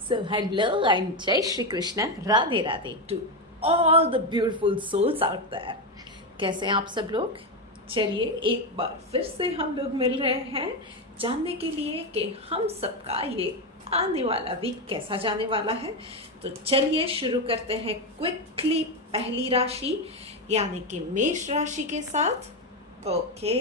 So, hello and Jai Shri Krishna, Radhe Radhe to all the beautiful souls out there. कैसे हैं आप सब लोग? चलिए एक बार फिर से हम लोग मिल रहे हैं जानने के लिए कि हम सबका ये आने वाला वीक कैसा जाने वाला है। तो चलिए शुरू करते हैं क्विकली पहली राशि यानी कि मेष राशि के साथ। ओके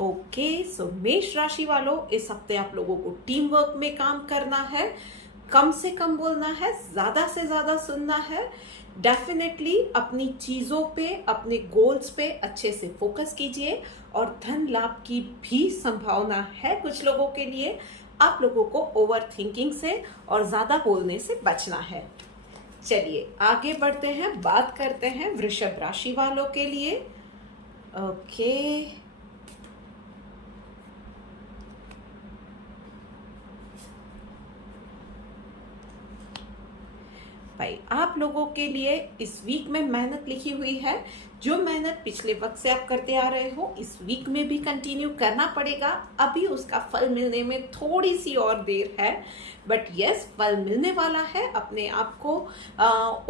ओके सो मेष राशि वालों, इस हफ्ते आप लोगों को टीम वर्क में काम करना है, कम से कम बोलना है, ज्यादा से ज्यादा सुनना है। डेफिनेटली अपनी चीजों पे, अपने गोल्स पे अच्छे से फोकस कीजिए और धन लाभ की भी संभावना है कुछ लोगों के लिए। आप लोगों को ओवर थिंकिंग से और ज्यादा बोलने से बचना है। चलिए आगे बढ़ते हैं, बात करते हैं वृषभ राशि वालों के लिए। ओके भाई, आप लोगों के लिए इस वीक में मेहनत लिखी हुई है। जो मेहनत पिछले वक्त से आप करते आ रहे हो, इस वीक में भी कंटिन्यू करना पड़ेगा। अभी उसका फल मिलने में थोड़ी सी और देर है, बट यस फल मिलने वाला है। अपने आप को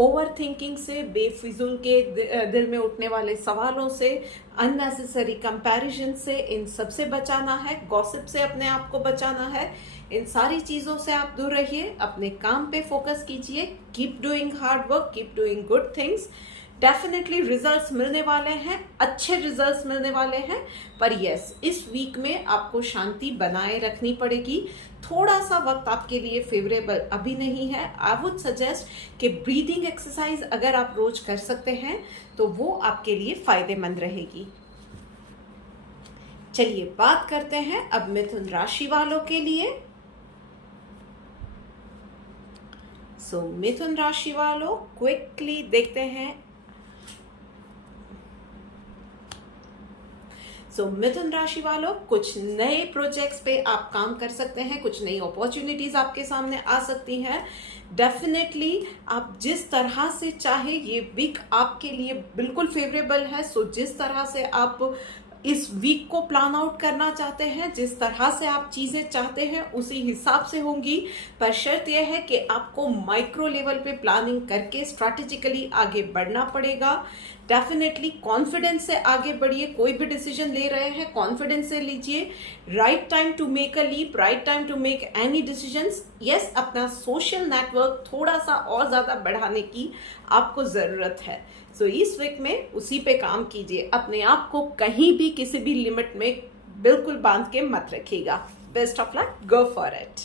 ओवर थिंकिंग से, बेफिजुल के दिल में उठने वाले सवालों से, अननेसेसरी कंपैरिजन से, इन सब से बचाना है। गॉसिप से अपने आप को बचाना है। इन सारी चीजों से आप दूर रहिए, अपने काम पे फोकस कीजिए। Keep doing hard work, keep doing good things. Definitely results मिलने वाले हैं, अच्छे रिजल्ट्स मिलने वाले हैं। पर यस, इस वीक में आपको शांति बनाए रखनी पड़ेगी। थोड़ा सा वक्त आपके लिए फेवरेबल अभी नहीं है। आई वुड सजेस्ट कि ब्रीदिंग एक्सरसाइज अगर आप रोज कर सकते हैं तो वो आपके लिए फायदेमंद रहेगी। चलिए बात करते हैं अब मिथुन राशि वालों के लिए। सो मिथुन राशि वालों, क्विकली देखते हैं। सो मिथुन राशि वालों, कुछ नए प्रोजेक्ट्स पे आप काम कर सकते हैं, कुछ नई अपॉर्चुनिटीज आपके सामने आ सकती हैं। डेफिनेटली आप जिस तरह से चाहे, ये वीक आपके लिए बिल्कुल फेवरेबल है। सो जिस तरह से आप इस वीक को प्लान आउट करना चाहते हैं, जिस तरह से आप चीजें चाहते हैं, उसी हिसाब से होंगी। पर शर्त यह है कि आपको माइक्रो लेवल पे प्लानिंग करके स्ट्रैटेजिकली आगे बढ़ना पड़ेगा। डेफिनेटली कॉन्फिडेंस से आगे बढ़िए। कोई भी डिसीजन ले रहे हैं, कॉन्फिडेंस से लीजिए। Right time to make a leap, right time to make any decisions. Yes, अपना सोशल नेटवर्क थोड़ा सा और ज्यादा बढ़ाने की आपको जरूरत है। सो इस वीक में उसी पे काम कीजिए। अपने आप को कहीं भी किसी भी लिमिट में बिल्कुल बांध के मत रखिएगा। Best of luck, go for it.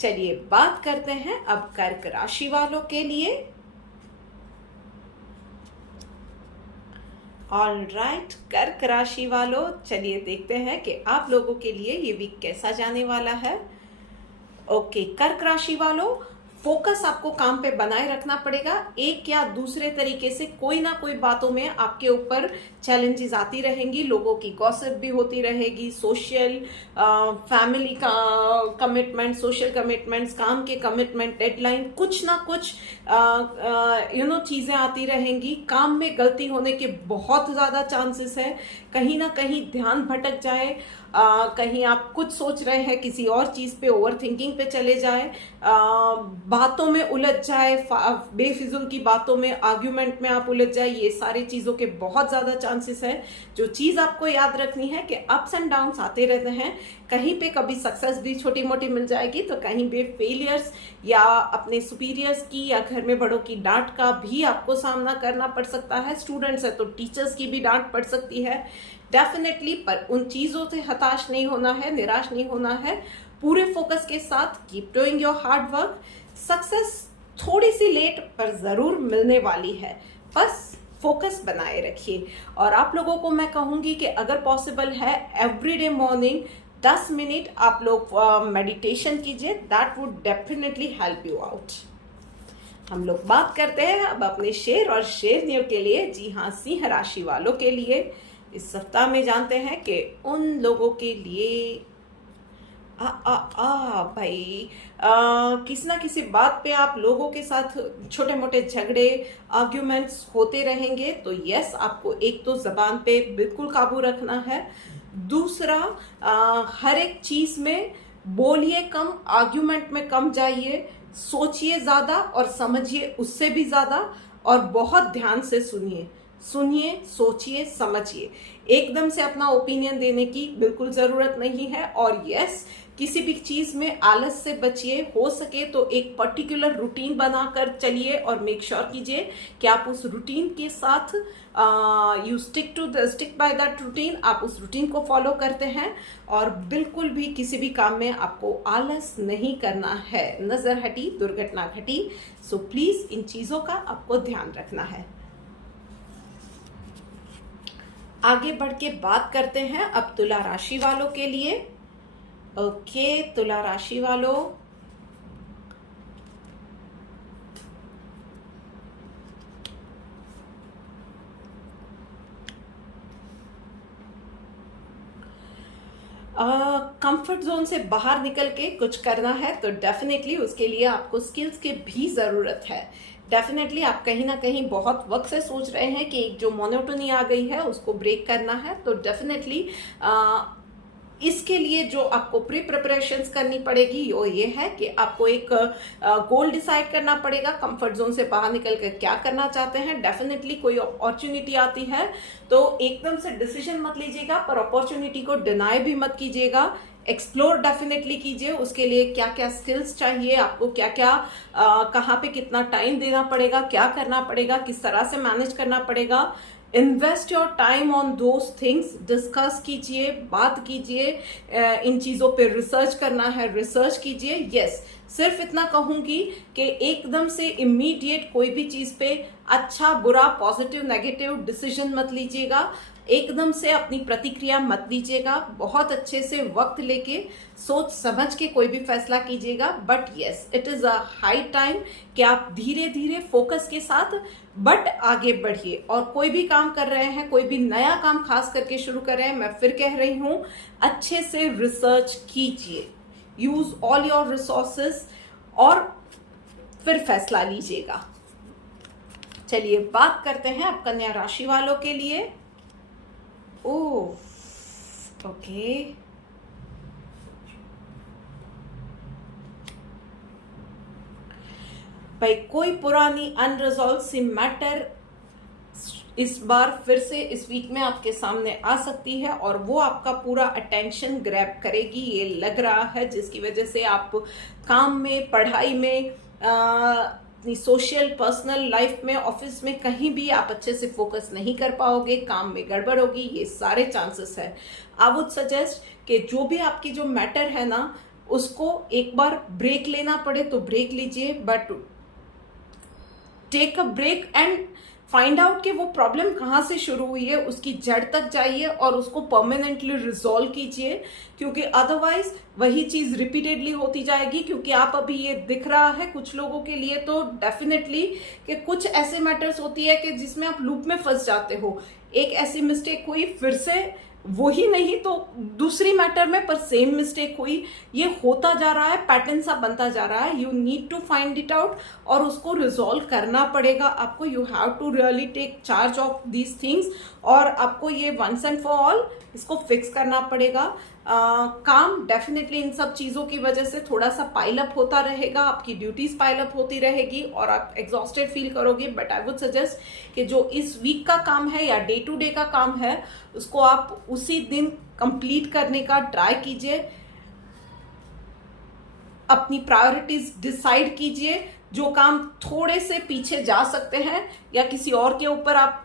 चलिए बात करते हैं अब कर्क राशि वालों के लिए। ऑलराइट कर्क राशि वालों, चलिए देखते हैं कि आप लोगों के लिए ये वीक कैसा जाने वाला है। ओके कर्क राशि वालों, फोकस आपको काम पे बनाए रखना पड़ेगा। एक या दूसरे तरीके से कोई ना कोई बातों में आपके ऊपर चैलेंजेस आती रहेंगी। लोगों की गॉसिप भी होती रहेगी। सोशल, फैमिली का कमिटमेंट, सोशल कमिटमेंट्स, काम के कमिटमेंट, डेडलाइन, कुछ ना कुछ चीजें आती रहेंगी। काम में गलती होने के बहुत ज्यादा चांसेस है। कहीं ना कहीं ध्यान भटक जाए, कहीं आप कुछ सोच रहे हैं, किसी और चीज पे ओवर थिंकिंग पे चले जाए, बातों में उलझ जाए, बेफिजुल की बातों में, आर्ग्यूमेंट में आप उलझ जाए। ये सारी चीजों के बहुत ज्यादा चांसेस है। जो चीज आपको याद रखनी है कि अप्स एंड डाउन्स आते रहते हैं। कहीं पे कभी सक्सेस भी छोटी मोटी मिल जाएगी, तो कहीं पे फेलियर्स या अपने सुपीरियर्स की या घर में बड़ों की डांट का भी आपको सामना करना पड़ सकता है। स्टूडेंट्स है तो टीचर्स की भी डांट पड़ सकती है डेफिनेटली। पर उन चीजों से हताश नहीं होना है, निराश नहीं होना है। पूरे फोकस के साथ keep doing your hard work. Success थोड़ी सी लेट पर जरूर मिलने वाली है, बस फोकस बनाए रखिए। और आप लोगों को मैं कहूंगी कि अगर पॉसिबल है, एवरीडे मॉर्निंग 10 मिनट आप लोग मेडिटेशन कीजिए। That would definitely help you out. हम लोग बात करते हैं अब अपने शेर और शेरनियों के लिए। जी हाँ, सिंह राशि वालों के लिए इस सप्ताह में जानते हैं कि उन लोगों के लिए भाई, किसी ना किसी बात पे आप लोगों के साथ छोटे मोटे झगड़े, आर्ग्यूमेंट्स होते रहेंगे। तो यस, आपको एक तो जबान पे बिल्कुल काबू रखना है। दूसरा, हर एक चीज में बोलिए कम, आर्ग्यूमेंट में कम जाइए, सोचिए ज्यादा और समझिए उससे भी ज्यादा, और बहुत ध्यान से सुनिए। सुनिए, सोचिए, समझिए। एकदम से अपना ओपिनियन देने की बिल्कुल जरूरत नहीं है। और यस, किसी भी चीज में आलस से बचिए। हो सके तो एक पर्टिकुलर रूटीन बनाकर चलिए और मेक श्योर कीजिए कि आप उस रूटीन के साथ you stick by that routine, आप उस रूटीन को फॉलो करते हैं। और बिल्कुल भी किसी भी काम में आपको आलस नहीं करना है। नजर हटी दुर्घटना घटी। सो प्लीज इन चीजों का आपको ध्यान रखना है। आगे बढ़ के बात करते हैं अब तुला राशि वालों के लिए। ओके, तुला राशि वालों, कंफर्ट जोन से बाहर निकल के कुछ करना है तो डेफिनेटली उसके लिए आपको स्किल्स की भी ज़रूरत है। डेफिनेटली आप कहीं ना कहीं बहुत वक्त से सोच रहे हैं कि एक जो मोनोटोनी आ गई है उसको ब्रेक करना है। तो डेफिनेटली इसके लिए जो आपको प्री प्रिपरेशंस करनी पड़ेगी वो ये है कि आपको एक गोल डिसाइड करना पड़ेगा। कंफर्ट जोन से बाहर निकल कर क्या करना चाहते हैं। डेफिनेटली कोई अपॉर्चुनिटी आती है तो एकदम से डिसीजन मत लीजिएगा, पर अपॉर्चुनिटी को डिनाई भी मत कीजिएगा। एक्सप्लोर डेफिनेटली कीजिए। उसके लिए क्या क्या स्किल्स चाहिए, आपको क्या क्या कहाँ पे कितना टाइम देना पड़ेगा, क्या करना पड़ेगा, किस तरह से मैनेज करना पड़ेगा। Invest your time on those things. Discuss कीजिए, बात कीजिए, इन चीज़ों पे रिसर्च करना है, रिसर्च कीजिए। यस, सिर्फ इतना कहूंगी कि एकदम से इमीडिएट कोई भी चीज़ पे अच्छा बुरा पॉजिटिव नेगेटिव डिसीजन मत लीजिएगा। एकदम से अपनी प्रतिक्रिया मत दीजिएगा। बहुत अच्छे से वक्त लेके सोच समझ के कोई भी फैसला कीजिएगा। But yes, it is a high time कि आप धीरे धीरे फोकस के साथ बट आगे बढ़िए। और कोई भी काम कर रहे हैं, कोई भी नया काम खास करके शुरू कर रहे हैं, मैं फिर कह रही हूँ, अच्छे से रिसर्च कीजिए। यूज ऑल योर रिसोर्सेस और फिर फैसला लीजिएगा। चलिए बात करते हैं अब कन्या राशि वालों के लिए। ओह, ओके, भाई कोई पुरानी अनरिजॉल्व सी मैटर इस बार फिर से इस वीक में आपके सामने आ सकती है और वो आपका पूरा अटेंशन ग्रैब करेगी, ये लग रहा है, जिसकी वजह से आप काम में, पढ़ाई में, अपनी सोशल पर्सनल लाइफ में, ऑफिस में, कहीं भी आप अच्छे से फोकस नहीं कर पाओगे, काम में गड़बड़ होगी, ये सारे चांसेस है। आई वुड सजेस्ट कि जो भी आपकी जो मैटर है ना, उसको एक बार ब्रेक लेना पड़े तो ब्रेक लीजिए, but take a break and find out कि वो प्रॉब्लम कहाँ से शुरू हुई है, उसकी जड़ तक जाइए और उसको परमानेंटली रिजॉल्व कीजिए। क्योंकि अदरवाइज वही चीज रिपीटेडली होती जाएगी। क्योंकि आप अभी ये दिख रहा है कुछ लोगों के लिए तो डेफिनेटली कि कुछ ऐसे मैटर्स होती है कि जिसमें आप लूप में फंस जाते हो। एक ऐसी मिस्टेक हुई, फिर से वही नहीं तो दूसरी मैटर में पर सेम मिस्टेक हुई, ये होता जा रहा है, पैटर्न सा बनता जा रहा है। You need to find it out और उसको रिजॉल्व करना पड़ेगा आपको। You have to really take charge of these things और आपको ये वंस एंड फॉर ऑल इसको फिक्स करना पड़ेगा। काम डेफिनेटली इन सब चीज़ों की वजह से थोड़ा सा पाइलअप होता रहेगा, आपकी ड्यूटीज पाइलअप होती रहेगी और आप एग्जॉस्टेड फील करोगे। बट आई वुड सजेस्ट कि जो इस वीक का काम है या डे टू डे का काम है, उसको आप उसी दिन कंप्लीट करने का ट्राई कीजिए। अपनी प्रायोरिटीज डिसाइड कीजिए। जो काम थोड़े से पीछे जा सकते हैं या किसी और के ऊपर आप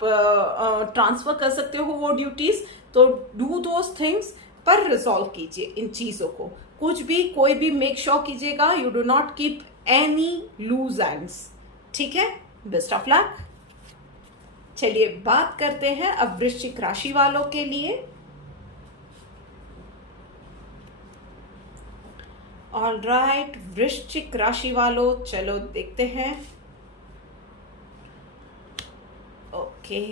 ट्रांसफर कर सकते हो वो ड्यूटीज, तो डू दोज थिंग्स, पर रिजॉल्व कीजिए इन चीजों को। कुछ भी कोई भी मेक श्योर कीजिएगा you do not keep any loose ends. ठीक है, बेस्ट ऑफ लक। चलिए बात करते हैं अब वृश्चिक राशि वालों के लिए। ऑल राइट, वृश्चिक राशि वालों, चलो देखते हैं। ओके,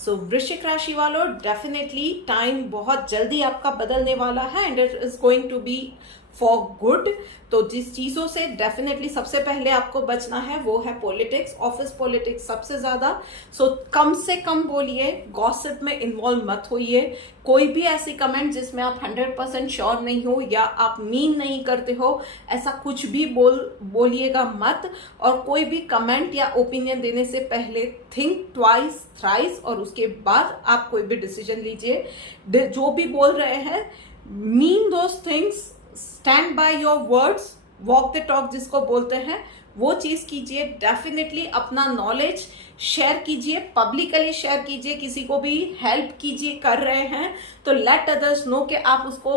सो वृश्चिक राशि वालों, डेफिनेटली टाइम बहुत जल्दी आपका बदलने वाला है and it is going to be for good. तो जिस चीजों से डेफिनेटली सबसे पहले आपको बचना है वो है पॉलिटिक्स, ऑफिस पॉलिटिक्स सबसे ज्यादा। सो कम से कम बोलिए, गॉसिप में इन्वॉल्व मत होइए। कोई भी ऐसी कमेंट जिसमें आप 100% श्योर नहीं हो या आप मीन नहीं करते हो, ऐसा कुछ भी बोलिएगा मत। और कोई भी कमेंट या ओपिनियन देने से पहले थिंक ट्वाइस थ्राइस और उसके बाद आप कोई भी डिसीजन लीजिए। जो भी बोल रहे हैं, mean those things, stand by your words, walk the talk जिसको बोलते हैं, वो चीज कीजिए। डेफिनेटली अपना नॉलेज शेयर कीजिए, पब्लिकली शेयर कीजिए। किसी को भी हेल्प कीजिए, कर रहे हैं तो लेट अदर्स नो कि आप उसको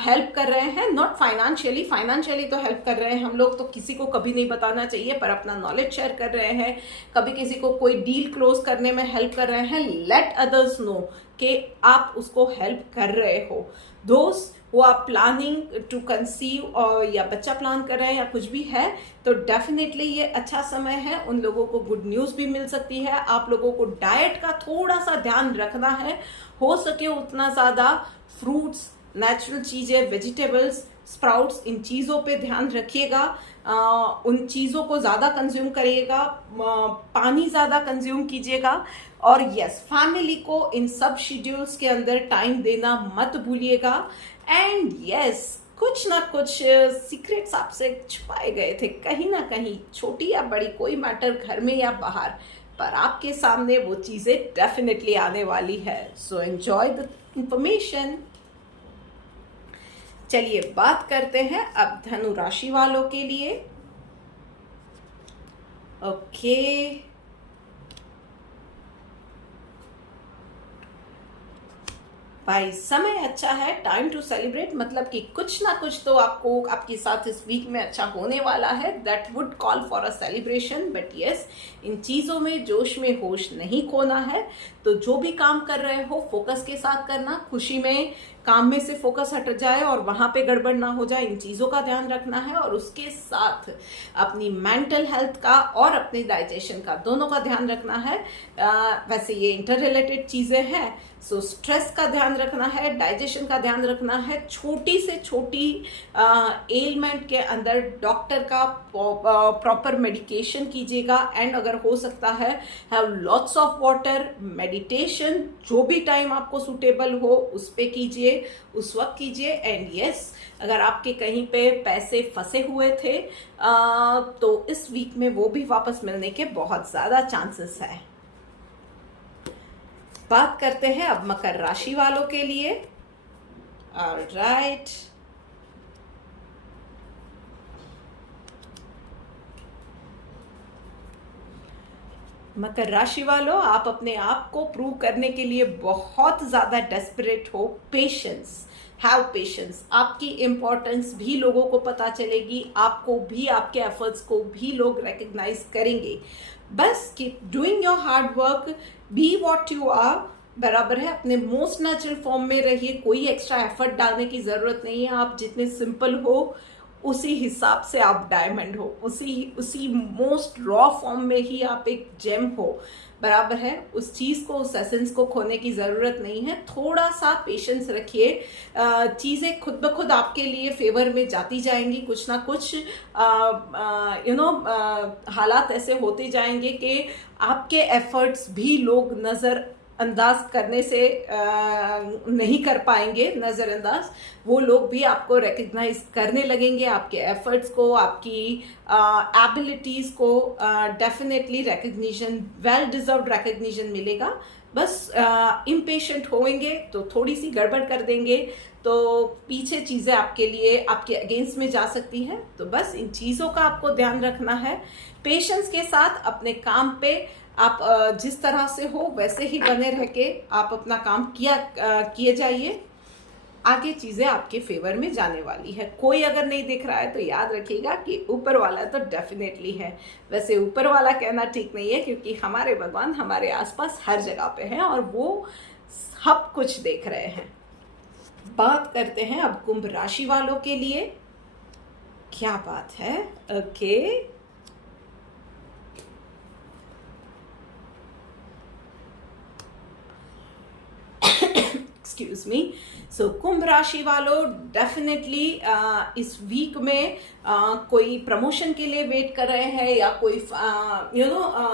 हेल्प कर रहे हैं, नॉट फाइनेंशियली तो हेल्प कर रहे हैं हम लोग, तो किसी को कभी नहीं बताना चाहिए, पर अपना नॉलेज शेयर कर रहे हैं, कभी किसी को कोई डील क्लोज करने में हेल्प कर रहे हैं, लेट अदर्स नो कि आप उसको हेल्प कर रहे हो। दोस्त वो आप प्लानिंग टू कंसीव और या बच्चा प्लान कर रहे हैं या कुछ भी है, तो डेफिनेटली ये अच्छा समय है। उन लोगों को गुड न्यूज़ भी मिल सकती है। आप लोगों को डाइट का थोड़ा सा ध्यान रखना है, हो सके उतना ज़्यादा फ्रूट्स, नेचुरल चीज़ें, वेजिटेबल्स, स्प्राउट्स, इन चीज़ों पे ध्यान रखिएगा। उन चीज़ों को ज़्यादा कंज्यूम करिएगा, पानी ज़्यादा कंज्यूम कीजिएगा। और यस, फैमिली को इन सब शेड्यूल्स के अंदर टाइम देना मत भूलिएगा। एंड यस, कुछ ना कुछ सीक्रेट्स आपसे छुपाए गए थे कहीं ना कहीं, छोटी या बड़ी कोई मैटर, घर में या बाहर, पर आपके सामने वो चीज़ें डेफिनेटली आने वाली है। So enjoy the information. चलिए बात करते हैं अब धनु राशि वालों के लिए। ओके, भाई समय अच्छा है, टाइम टू सेलिब्रेट, मतलब कि कुछ ना कुछ तो आपको आपके साथ इस वीक में अच्छा होने वाला है। That would call for a celebration. But yes, इन चीज़ों में जोश में होश नहीं खोना है। तो जो भी काम कर रहे हो फोकस के साथ करना, खुशी में काम में से फोकस हट जाए और वहां पे गड़बड़ ना हो जाए, इन चीज़ों का ध्यान रखना है। और उसके साथ अपनी मेंटल हेल्थ का और अपनी डाइजेशन का, दोनों का ध्यान रखना है। वैसे ये इंटर रिलेटेड चीज़ें हैं। सो स्ट्रेस का ध्यान रखना है, डाइजेशन का ध्यान रखना है। छोटी से छोटी एलिमेंट के अंदर डॉक्टर का प्रॉपर मेडिकेशन कीजिएगा। एंड अगर हो सकता है, have lots of water, meditation, जो भी टाइम आपको सूटेबल हो उस पे कीजिए, उस वक्त कीजिए। एंड यस, अगर आपके कहीं पे पैसे फंसे हुए थे तो इस वीक में वो भी वापस मिलने के बहुत ज़्यादा चांसेस है। बात करते हैं अब मकर राशि वालों के लिए। ऑलराइट, मकर राशि वालों, आप अपने आप को प्रूव करने के लिए बहुत ज्यादा डेस्परेट हो। Patience, have patience. आपकी इंपॉर्टेंस भी लोगों को पता चलेगी, आपको भी, आपके एफर्ट्स को भी लोग रिकग्नाइज करेंगे। बस keep doing your hard work, be what you are, बराबर है, अपने मोस्ट नेचुरल फॉर्म में रहिए। कोई एक्स्ट्रा एफर्ट डालने की जरूरत नहीं है। आप जितने सिंपल हो उसी हिसाब से आप डायमंड हो, उसी मोस्ट रॉ फॉर्म में ही आप एक जेम हो, बराबर है। उस चीज़ को, उस एसेंस को खोने की ज़रूरत नहीं है। थोड़ा सा पेशेंस रखिए, चीज़ें खुद ब खुद आपके लिए फेवर में जाती जाएंगी। कुछ ना कुछ हालात ऐसे होते जाएंगे कि आपके एफर्ट्स भी लोग नज़र अंदाज करने से नहीं कर पाएंगे। नज़रअंदाज वो लोग भी आपको रिकग्नाइज करने लगेंगे, आपके एफर्ट्स को, आपकी एबिलिटीज़ को। Definitely recognition, well deserved recognition मिलेगा। बस इम्पेशेंट होंगे तो थोड़ी सी गड़बड़ कर देंगे तो पीछे चीज़ें आपके लिए, आपके अगेंस्ट में जा सकती हैं। तो बस इन चीज़ों का आपको ध्यान रखना है। पेशेंस के साथ अपने काम पे आप जिस तरह से हो वैसे ही बने रह के आप अपना काम किए जाइए। आगे चीज़ें आपके फेवर में जाने वाली है। कोई अगर नहीं दिख रहा है तो याद रखिएगा कि ऊपर वाला तो डेफिनेटली है। वैसे ऊपर वाला कहना ठीक नहीं है, क्योंकि हमारे भगवान हमारे आसपास हर जगह पे हैं और वो सब कुछ देख रहे हैं। बात करते हैं अब कुंभ राशि वालों के लिए। क्या बात है, ओके। Excuse me. सो कुंभ राशि वालों, डेफिनेटली इस वीक में कोई प्रमोशन के लिए वेट कर रहे हैं या कोई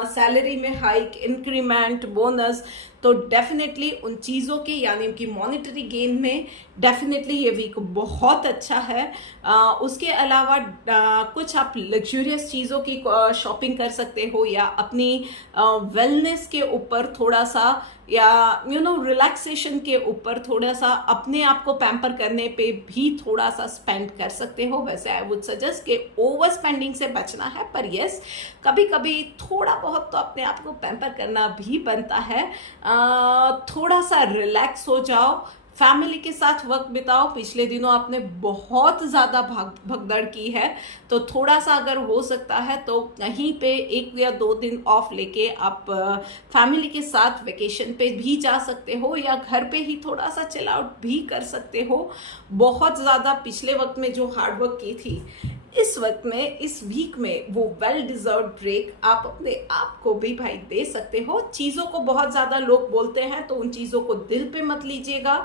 सैलरी में हाइक, इंक्रीमेंट, बोनस, तो डेफिनेटली उन चीज़ों के यानी उनकी मॉनेटरी गेन में डेफिनेटली ये वीक बहुत अच्छा है। उसके अलावा कुछ आप लग्जूरियस चीज़ों की शॉपिंग कर सकते हो या अपनी वेलनेस के ऊपर थोड़ा सा या रिलैक्सेशन के ऊपर थोड़ा सा अपने आप को पैम्पर करने पे भी थोड़ा सा स्पेंड कर सकते हो। वैसे आई वुड सजेस्ट कि ओवर स्पेंडिंग से बचना है, पर यस कभी कभी थोड़ा बहुत तो अपने आप को पैम्पर करना भी बनता है। थोड़ा सा रिलैक्स हो जाओ, फैमिली के साथ वक्त बिताओ। पिछले दिनों आपने बहुत ज़्यादा भगदड़ की है, तो थोड़ा सा अगर हो सकता है तो कहीं पे 1 या 2 दिन ऑफ लेके आप फैमिली के साथ वेकेशन पे भी जा सकते हो या घर पे ही थोड़ा सा चिल आउट भी कर सकते हो। बहुत ज़्यादा पिछले वक्त में जो हार्ड वर्क की थी, इस वक्त में इस वीक में वो वेल डिजर्व ब्रेक आप अपने आप को भी भाई दे सकते हो। चीज़ों को बहुत ज़्यादा लोग बोलते हैं तो उन चीज़ों को दिल पे मत लीजिएगा।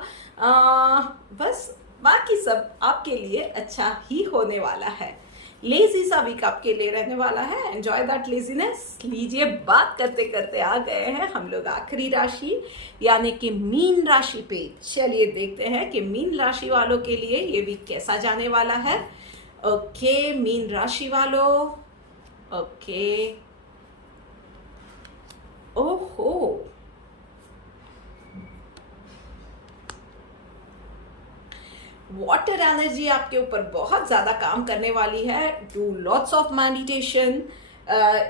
बस बाकी सब आपके लिए अच्छा ही होने वाला है। लेजी सा वीक आपके लिए रहने वाला है। Enjoy that laziness. लीजिए, बात करते करते आ गए हैं हम लोग आखिरी राशि यानी कि मीन राशि पे। चलिए देखते हैं कि मीन राशि वालों के लिए ये वीक कैसा जाने वाला है। ओके, मीन राशि वालों, ओके, ओहो, वाटर एनर्जी आपके ऊपर बहुत ज्यादा काम करने वाली है। Do lots of meditation.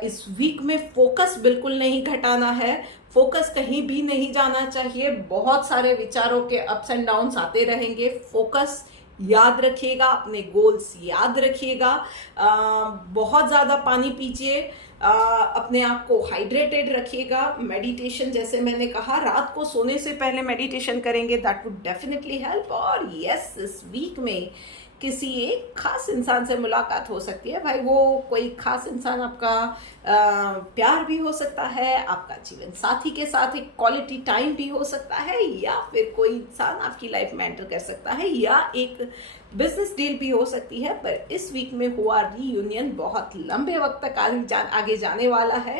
इस वीक में फोकस बिल्कुल नहीं घटाना है, फोकस कहीं भी नहीं जाना चाहिए। बहुत सारे विचारों के अप्स एंड डाउन्स आते रहेंगे। फोकस याद रखिएगा, अपने गोल्स याद रखिएगा। बहुत ज़्यादा पानी पीजिए, अपने आप को हाइड्रेटेड रखिएगा। मेडिटेशन, जैसे मैंने कहा, रात को सोने से पहले मेडिटेशन करेंगे, दैट वुड डेफिनेटली हेल्प। और यस, इस वीक में किसी एक खास इंसान से मुलाकात हो सकती है। भाई वो कोई खास इंसान आपका प्यार भी हो सकता है, आपका जीवन साथी के साथ एक क्वालिटी टाइम भी हो सकता है, या फिर कोई इंसान आपकी लाइफ में एंटर कर सकता है, या एक बिजनेस डील भी हो सकती है। पर इस वीक में हुआ रीयूनियन बहुत लंबे वक्त तक आगे जाने वाला है।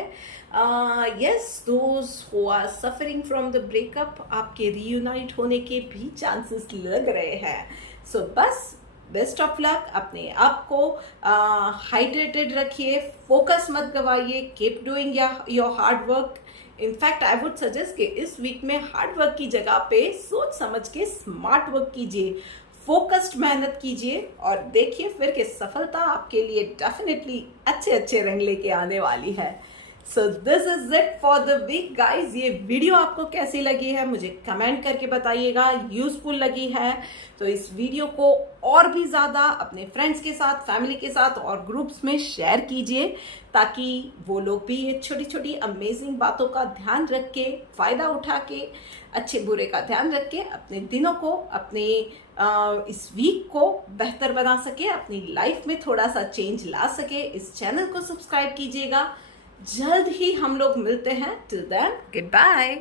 Yes, those who are suffering from the breakup, आपके रीयूनाइट होने के भी चांसेस लग रहे हैं। सो बस बेस्ट ऑफ लक। अपने आप को हाइड्रेटेड रखिए, फोकस मत गवाइए, keep doing your hard work. In fact I would suggest कि इस वीक में हार्ड वर्क की जगह पे सोच समझ के स्मार्ट वर्क कीजिए, फोकस्ड मेहनत कीजिए और देखिए फिर कि सफलता आपके लिए डेफिनेटली अच्छे अच्छे रंग लेके आने वाली है। So this is it for the week guys. ये वीडियो आपको कैसी लगी है मुझे कमेंट करके बताइएगा। यूजफुल लगी है तो इस वीडियो को और भी ज़्यादा अपने फ्रेंड्स के साथ, फैमिली के साथ और ग्रुप्स में शेयर कीजिए, ताकि वो लोग भी ये छोटी छोटी अमेजिंग बातों का ध्यान रख के, फ़ायदा उठा के, अच्छे बुरे का ध्यान रख के अपने दिनों को, अपने इस वीक को बेहतर बना सके, अपनी लाइफ में थोड़ा सा चेंज ला सके। इस चैनल को सब्सक्राइब कीजिएगा। जल्द ही हम लोग मिलते हैं। Till then, good bye.